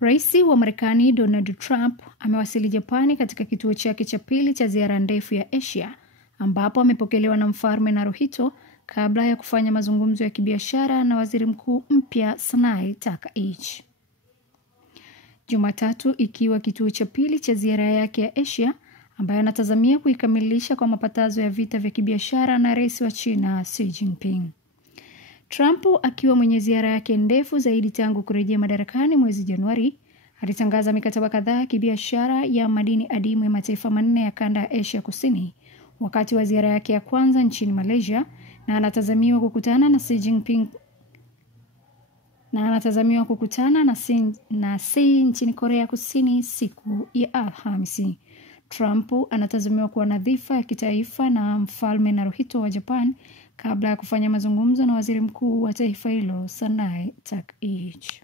Rais wa Marekani Donald Trump amewasili Japani katika kituo chake cha pili cha ziara ndefu ya Asia, ambapo amepokelewa na Mfalme Naruhito kabla ya kufanya mazungumzo ya kibiashara na Waziri Mkuu mpya Sanai Takaichi. Jumatatu, ikiwa kituo cha pili cha ziara yake ya Asia, ambayo anatazamia kuikamilisha kwa mapatazo ya vita vya kibiashara na Rais wa China Xi Jinping. Trump, akiwa mwenye ziara yake ndefu zaidi tangu kurejea madarakani mwezi Januari, alitangaza mikataba kadhaa ya kibiashara ya madini adimu ya mataifa manne ya kanda ya Asia Kusini wakati wa ziara yake ya kwanza nchini Malaysia, na anatazamiwa kukutana na Xi Jinping na Xi nchini Korea Kusini siku ya Alhamisi. Trump anatazamiwa kuwa na dhifa ya kitaifa na Mfalme Naruhito wa Japan kabla ya kufanya mazungumzo na Waziri Mkuu wa taifa hilo Sanai Takaichi.